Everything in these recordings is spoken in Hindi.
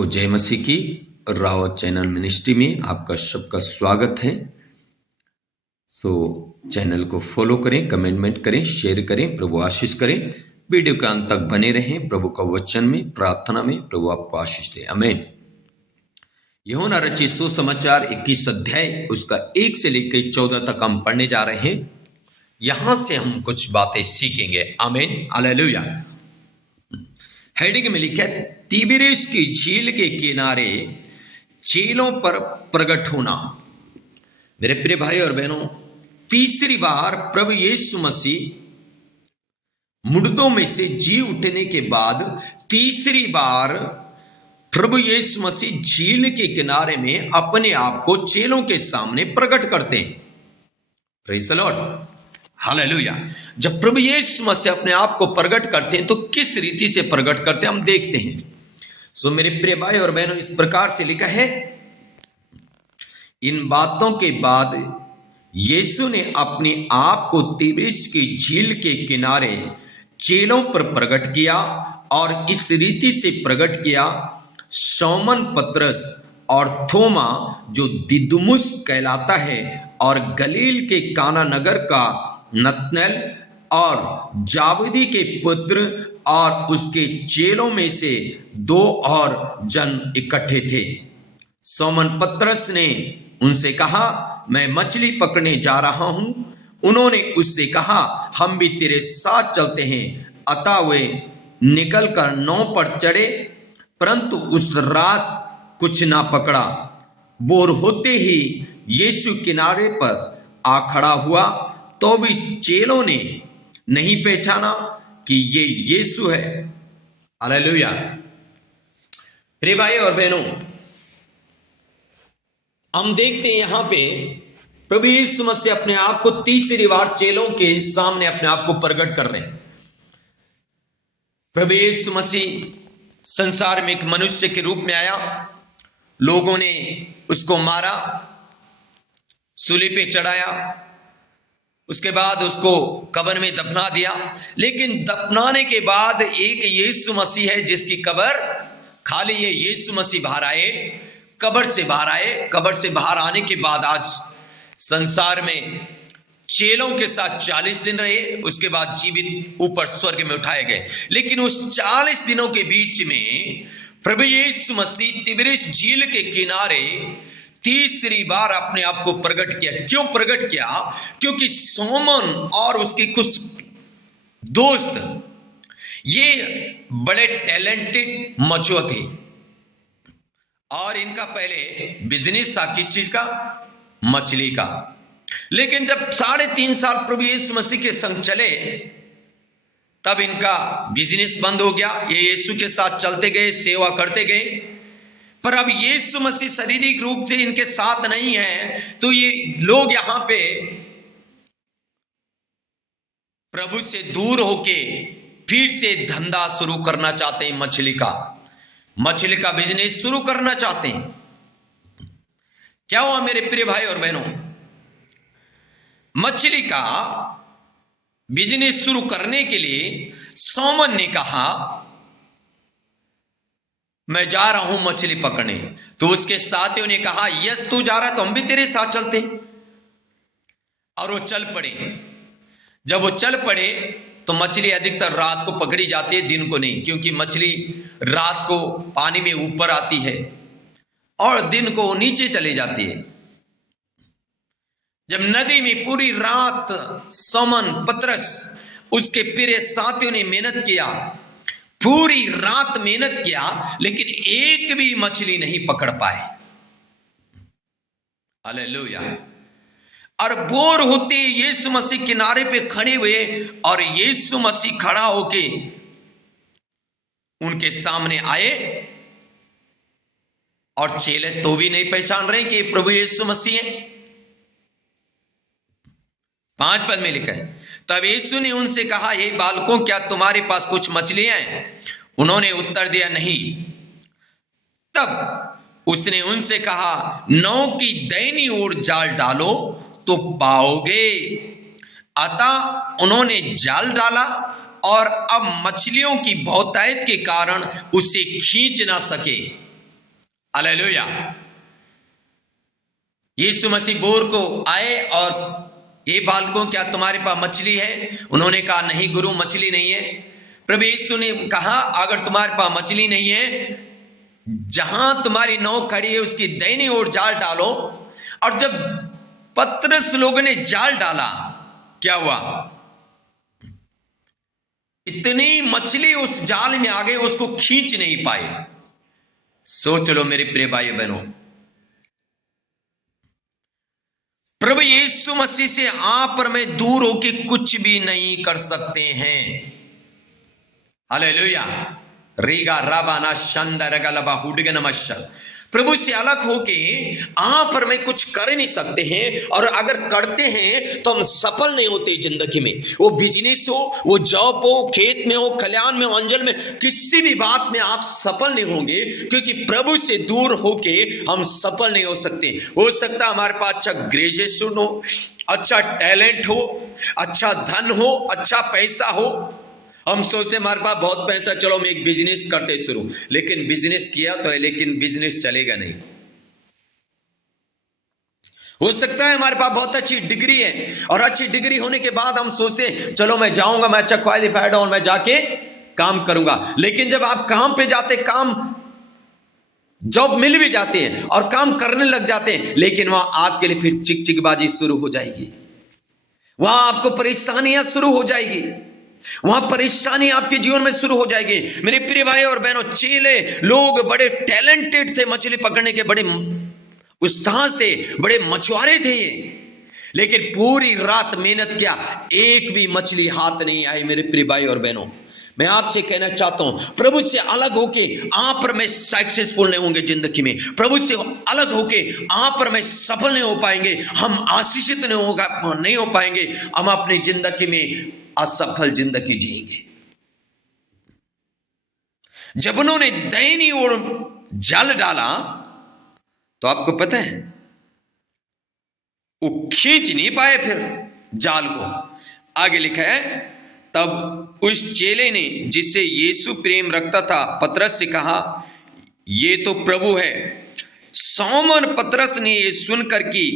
सबको जय मसीह की। रावत चैनल मिनिस्ट्री में आपका सबका स्वागत है। चैनल को फॉलो करें, कमेंटमेंट करें, शेयर करें। प्रभु आशीष करें। वीडियो के अंत तक बने रहें। प्रभु का वचन में, प्रार्थना में प्रभु आपको आशीष दे। आमीन। यूहन्ना रचित सुसमाचार 21 अध्याय उसका 1 से लेकर 14 तक हम पढ़ने जा रहे हैं। यहां से हम कुछ बातें सीखेंगे। आमीन, हालेलुया। हेडिंग में लिखा है, तिबिरिस की झील के किनारे चेलों पर प्रकट होना। मेरे प्रिय भाई और बहनों, तीसरी बार प्रभु यीशु मसीह मुर्दों में से जी उठने के बाद तीसरी बार प्रभु यीशु मसीह झील के किनारे में अपने आप को चेलों के सामने प्रकट करते हैं। Praise the Lord, hallelujah. जब प्रभु यीशु मसीह अपने आप को प्रकट करते हैं तो किस रीति से प्रकट करते हैं हम देखते हैं। मेरे प्रिय भाई और बहनों, इस प्रकार से लिखा है, इन बातों के बाद यीशु ने अपने आप को तिबिरिस की झील के किनारे चेलों पर प्रकट किया और इस रीति से प्रकट किया, शमौन पतरस और थोमा जो दिदुमुस कहलाता है और गलील के काना नगर का नतनएल और जाबदी के पुत्र और उसके चेलों में से 2 और जन इकट्ठे थे। शमौन पतरस ने उनसे कहा, मैं मछली पकड़ने जा रहा हूं। उन्होंने उससे कहा, हम भी तेरे साथ चलते हैं। अतः वे निकलकर नाव पर चढ़े, परंतु उस रात कुछ ना पकड़ा। भोर होते ही यीशु किनारे पर आ खड़ा हुआ, तो भी चेलों ने नहीं पहचाना कि ये यीशु है। हालेलुया। प्रिय भाई और बहनों, हम देखते हैं यहां पे प्रभु यीशु मसीह अपने आप को तीसरी बार चेलों के सामने अपने आप को प्रकट कर रहे हैं। प्रभु यीशु मसीह संसार में एक मनुष्य के रूप में आया। लोगों ने उसको मारा, सूली पे चढ़ाया, उसके बाद उसको कब्र में दफना दिया। लेकिन दफनाने के बाद एक यीशु मसीह है जिसकी कब्र खाली है। यीशु मसीह बाहर आए, कब्र से बाहर आए। कब्र से बाहर आने के बाद आज संसार में चेलों के साथ 40 दिन रहे, उसके बाद जीवित ऊपर स्वर्ग में उठाए गए। लेकिन उस 40 दिनों के बीच में प्रभु यीशु मसीह तिबिरिस झील के किनारे तीसरी बार अपने आप को प्रकट किया। क्यों प्रकट किया? क्योंकि शमौन और उसके कुछ दोस्त ये बड़े टैलेंटेड मछुआ थे और इनका पहले बिजनेस था किस चीज का? मछली का। लेकिन जब 3.5 साल प्रभु यीशु मसीह के संग चले, तब इनका बिजनेस बंद हो गया। ये यीशु के साथ चलते गए, सेवा करते गए, पर अब यीशु मसीह शारीरिक रूप से इनके साथ नहीं है, तो ये लोग यहां पे प्रभु से दूर होके फिर से धंधा शुरू करना चाहते हैं। मछली का बिजनेस शुरू करना चाहते हैं। क्या हुआ मेरे प्रिय भाई और बहनों? मछली का बिजनेस शुरू करने के लिए शमौन ने कहा, मैं जा रहा हूं मछली पकड़ने। तो उसके साथियों ने कहा, यस तू जा रहा है तो हम भी तेरे साथ चलते। और वो चल पड़े। जब वो चल पड़े तो मछली अधिकतर रात को पकड़ी जाती है, दिन को नहीं, क्योंकि मछली रात को पानी में ऊपर आती है और दिन को नीचे चली जाती है। जब नदी में पूरी रात शमौन पतरस उसके प्रिय साथियों ने मेहनत किया, पूरी रात मेहनत किया, लेकिन एक भी मछली नहीं पकड़ पाए। हालेलुया। और बोर होते यीशु मसीह किनारे पे खड़े हुए और यीशु मसीह खड़ा होके उनके सामने आए और चेले तो भी नहीं पहचान रहे कि प्रभु यीशु मसीह है। 5 पद में लिखा है, तब यीशु ने उनसे कहा, हे बालकों, क्या तुम्हारे पास कुछ मछलियां हैं? उन्होंने उत्तर दिया, नहीं। तब उसने उनसे कहा, नाव की दाहिनी ओर जाल डालो तो पाओगे। अतः उन्होंने जाल डाला और अब मछलियों की बहुतायत के कारण उसे खींच ना सके। हालेलुया। यीशु मसीह बोर को आए और ये बालकों, क्या तुम्हारे पास मछली है? उन्होंने कहा नहीं गुरु, मछली नहीं है। प्रभु यीशु ने कहा अगर तुम्हारे पास मछली नहीं है, जहां तुम्हारी नाव खड़ी है उसकी दाहिनी ओर जाल डालो। और जब पतरस लोगों ने जाल डाला, क्या हुआ? इतनी मछली उस जाल में आ गई, उसको खींच नहीं पाए। सोच लो मेरे प्रिय भाई बहनों, प्रभु यीशु मसीह से आप और मैं दूर होके कुछ भी नहीं कर सकते हैं। हालेलुया। रीगा राबाना शंदरगलबा हुडगनमश। प्रभु से अलग होके आप और मैं कुछ कर नहीं सकते हैं, और अगर करते हैं तो हम सफल नहीं होते जिंदगी में। वो बिजनेस हो, वो जॉब हो, खेत में हो, कल्याण में हो, अंजल में, किसी भी बात में आप सफल नहीं होंगे, क्योंकि प्रभु से दूर होके हम सफल नहीं हो सकते। हो सकता है हमारे पास अच्छा ग्रेजुएशन हो, अच्छा टैलेंट हो, अच्छा धन हो, अच्छा पैसा हो। हम सोचते हमारे पास बहुत पैसा, चलो हम एक बिजनेस करते शुरू, लेकिन बिजनेस किया तो है, लेकिन बिजनेस चलेगा नहीं। हो सकता है हमारे पास बहुत अच्छी डिग्री है, और अच्छी डिग्री होने के बाद हम सोचते हैं चलो मैं जाऊंगा, मैं अच्छा क्वालिफाइड हूं और मैं जाके काम करूंगा। लेकिन जब आप काम पे जाते, काम जॉब मिल भी जाते हैं और काम करने लग जाते हैं, लेकिन वहां आपके लिए फिर चिकचिकबाजी शुरू हो जाएगी, वहां आपको परेशानियां शुरू हो जाएगी, वहां परेशानी आपके जीवन में शुरू हो जाएगी। मेरे प्रिय भाई और बहनों, चेले लोग बड़े टैलेंटेड थे, मछली पकड़ने के बड़े उस्ताद थे, बड़े मछुआरे थे, लेकिन पूरी रात मेहनत किया, एक भी मछली हाथ नहीं आई। मेरे प्रिय भाई और बहनों, मैं आपसे कहना चाहता हूं, प्रभु से अलग होके आप और मैं सक्सेसफुल नहीं होंगे जिंदगी में। प्रभु से अलग होके आप और मैं सफल नहीं हो पाएंगे, हम आशीषित नहीं हो पाएंगे, हम अपनी जिंदगी में असफल जिंदगी जिएंगे। जब उन्होंने दाहिनी ओर जाल डाला तो आपको पता है वो खींच नहीं पाए फिर जाल को। आगे लिखा है, तब उस चेले ने जिससे यीशु प्रेम रखता था पतरस से कहा, ये तो प्रभु है। शमौन पतरस ने ये सुनकर कि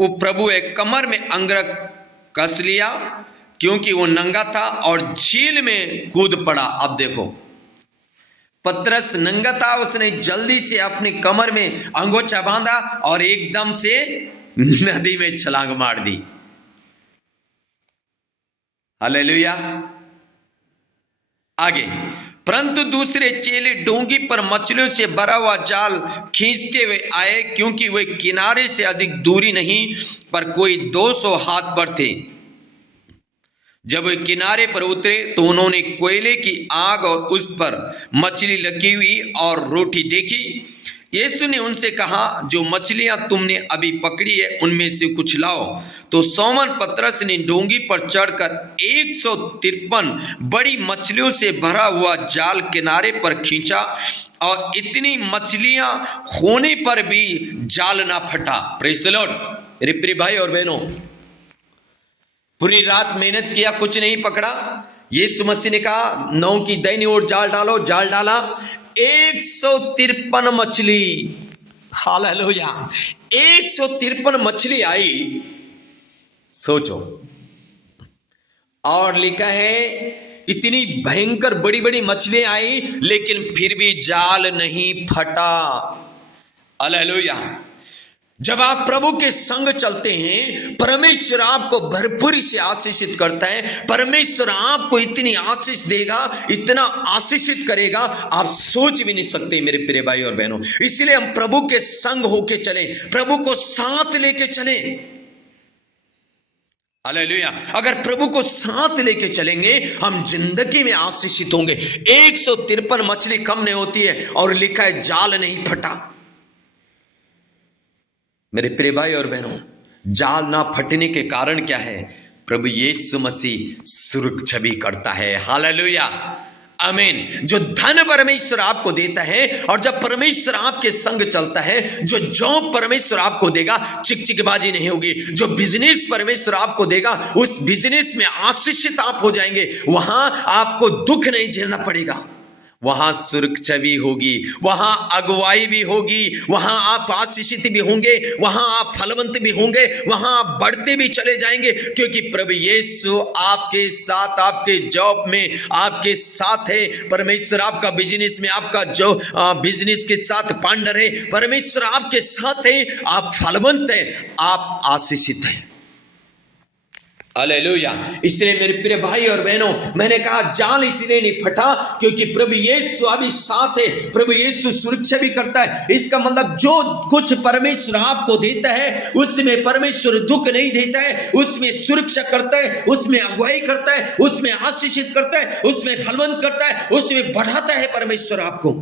वो प्रभु है, कमर में अंगरख कस लिया, क्योंकि वो नंगा था, और झील में कूद पड़ा। अब देखो, पतरस नंगा था, उसने जल्दी से अपनी कमर में अंगोछा बांधा और एकदम से नदी में छलांग मार दी। हालेलुया। आगे, परंतु दूसरे चेले डोंगी पर मछलियों से भरा हुआ जाल खींचते हुए आए, क्योंकि वे किनारे से अधिक दूरी नहीं पर कोई 200 हाथ पर थे। जब वे किनारे पर उतरे तो उन्होंने कोयले की आग और उस पर मछली लगी हुई और रोटी देखी। यीशु ने उनसे कहा, जो मछलियां तुमने अभी पकड़ी है उनमें से कुछ लाओ। तो शमौन पतरस ने डोंगी पर चढ़कर 153 बड़ी मछलियों से भरा हुआ जाल किनारे पर खींचा, और इतनी मछलियां होने पर भी जाल ना फटा। Praise the Lord. मेरे प्रिय भाई और बहनों, पूरी रात मेहनत किया, कुछ नहीं पकड़ा। यीशु मसीह ने कहा नाव की दाहिनी ओर जाल डालो, जाल डाला, 153 मछली। हालेलुया। 153 मछली आई, सोचो। और लिखा है इतनी भयंकर बड़ी बड़ी मछली आई, लेकिन फिर भी जाल नहीं फटा। हालेलुया। जब आप प्रभु के संग चलते हैं, परमेश्वर आपको भरपूरी से आशीषित करता है। परमेश्वर आपको इतनी आशीष देगा, इतना आशीषित करेगा, आप सोच भी नहीं सकते मेरे प्रिय भाई और बहनों। इसलिए हम प्रभु के संग होके चलें, प्रभु को साथ लेके चलें। हालेलुया। अगर प्रभु को साथ लेके चलेंगे, हम जिंदगी में आशीषित होंगे। 153 मछली कम नहीं होती है, और लिखा है जाल नहीं फटा। मेरे प्रिय भाई और बहनों, जाल ना फटने के कारण क्या है? प्रभु यीशु मसीह सुरक्षा भी करता है। हालेलुया, आमीन। जो धन परमेश्वर आपको देता है, और जब परमेश्वर आपके संग चलता है, जो जॉब परमेश्वर आपको देगा, चिकचिकबाजी नहीं होगी। जो बिजनेस परमेश्वर आपको देगा, उस बिजनेस में आशीषित आप हो जाएंगे। वहां आपको दुख नहीं झेलना पड़ेगा, वहां सुरक्षा भी होगी, वहां अगुवाई भी होगी, वहां आप आशीषित भी होंगे, वहां आप फलवंत भी होंगे, वहां आप बढ़ते भी चले जाएंगे, क्योंकि प्रभु यीशु आपके साथ, आपके जॉब में आपके साथ है। परमेश्वर आपका बिजनेस में, आपका जो बिजनेस के साथ पार्टनर है, परमेश्वर आपके साथ है, आप फलवंत है, आप आशीषित हैं। हालेलुया। इसलिए मेरे प्रिय भाई और बहनों, मैंने कहा जाल इसलिए नहीं फटा क्योंकि प्रभु यीशु अभी साथ है, प्रभु यीशु सुरक्षा भी करता है। इसका मतलब जो कुछ परमेश्वर आपको देता है उसमें परमेश्वर दुख नहीं देता है, उसमें सुरक्षा करता है, उसमें अगुवाई करता है, उसमें आशीषित करता है, उसमें फलवंत करता है, उसमें बढ़ाता है परमेश्वर आपको।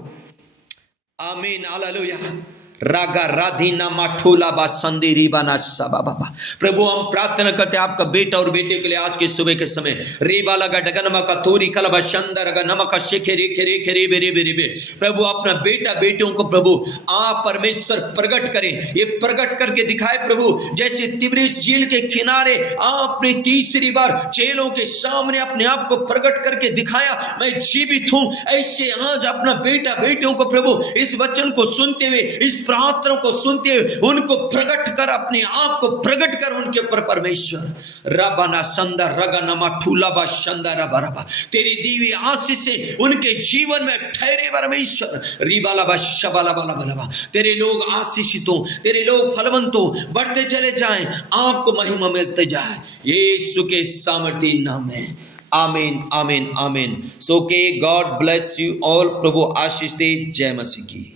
आमीन, हालेलुया। रागा राधीना माठोला बा संदेरी बाना सबा बाबा। प्रभु हम प्रार्थना करते हैं आपका बेटा और बेटे के लिए आज के सुबह के समय रेबा लगा डगनमा का तोरी कलबा शंदर का नमक का शेखे रेखे रेखे रे बेरे बेरे बे। प्रभु अपना बेटा बेटियों को प्रभु आप परमेश्वर प्रकट करें, ये प्रकट करके दिखाए प्रभु, जैसे तिब्रिस झील के किनारे आपने तीसरी बार चेलों के सामने अपने आप को प्रकट करके दिखाया, मैं जीवित हूं। ऐसे आज अपना बेटा बेटियों को प्रभु इस वचन को सुनते हुए, इस प्रार्थना को सुनते हुए उनको प्रकट कर, अपने आप को प्रकट कर उनके ऊपर परमेश्वर। रबाना संदर रगनमा ठूलाबा संदर रबा, तेरी दीवी आशीष से उनके जीवन में ठहरे परमेश्वर। रिबालाबा शबालाबालाबाला, तेरे लोग आशीषित हो, तेरे लोग फलवंत हो, बढ़ते चले जाएं, आपको महिमा मिलते जाए, यीशु के सामर्थी नाम में। आमीन, आमीन, आमीन। सो के गॉड ब्लेस यू ऑल। प्रभु आशीष दे। जय मसीह की।